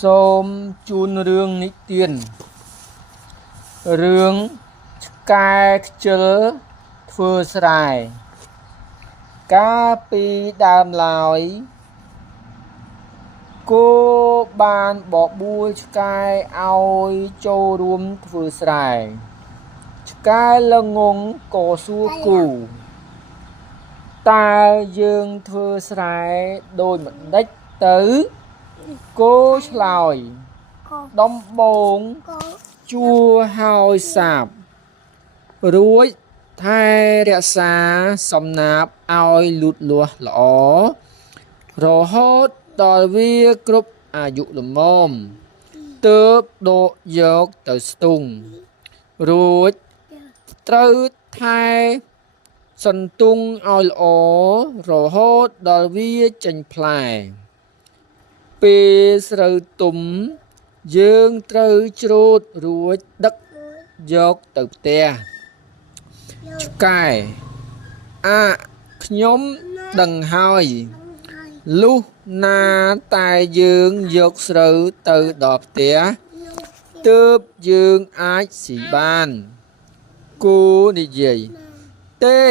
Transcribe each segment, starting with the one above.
សូមជូនរឿងនិទានរឿងឆ្កែខ្ជិលធ្វើស្រែកាលពីដើមឡើយគោបានបបួលឆ្កែឲ្យចូលរួមធ្វើស្រែឆ្កែល្ងង់ក៏សួរគោតើយើងធ្វើស្រែដូចម្ដេចទៅគោឆ្លើយដំបូងជួរហើយសាបរួចថែរក្សាសំណាបឲ្យលូតលាស់ល្អរហូតដល់វាគ្រប់អាយុល្មមទើបដកយកទៅស្ទូងរួចត្រូវថែសន្ទង់ឲ្យល្អរហូតដល់វាចេញផ្លែពេលស្រូវទុំយើងត្រូវច្រូតរួចដឹកយកទៅផ្ទះឆ្កែខ្ញុំដឹងហើយលុះណាតែយើងយកស្រូវទៅដល់ផ្ទះទើបយើងអាចស៊ីបានគោនិយាយទេ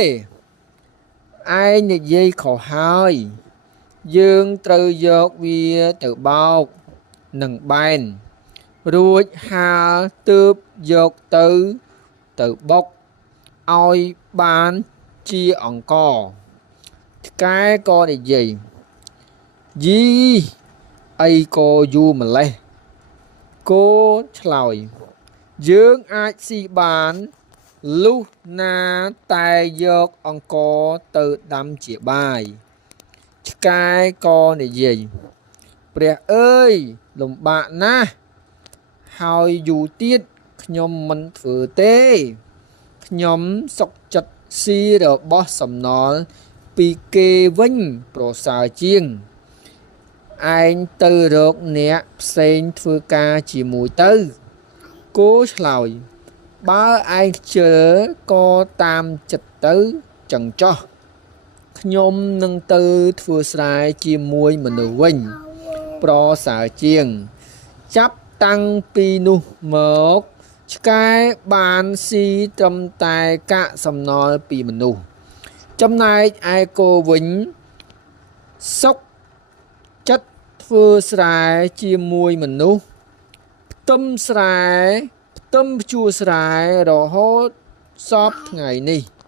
ឯងនិយាយខុសហើយយើងត្រូវយកវាទៅបោកនិងបែនរួចហាលទើបយកទៅបុកឲ្យបានជាអង្ករឆ្កែក៏និយាយយីអីក៏យូរម្លេះគោឆ្លើយយើងអាចស៊ីបានលុះណាតែយកអង្ករទៅដាំជាបាយឆ្កែក៏និយាយព្រះអើយលំបាកណាស់ហើយយូរទៀតខ្ញុំមិនធ្វើទេខ្ញុំសុខចិត្តស៊ីរបស់សំណល់ពីគេវិញប្រសើរជាងឯងទៅរកអ្នកផ្សេងធ្វើការជាមួយទៅគោឆ្លើយបើឯងខ្ជិលក៏តាមចិត្តទៅចឹងចោះខ្ញុំនឹងទៅធ្វើស្រែជាមួយមនុស្សវិញប្រសើរជាងចាប់តាំងពីនោះមកឆ្កែបានស៊ីត្រឹមតែកាកសំណល់ពីមនុស្សចំណែកឯគោវិញសុខចិត្តធ្វើស្រែជាមួយមនុស្សផ្ទឹមភ្ជួរស្រែរហូតសពថ្ងៃនេះ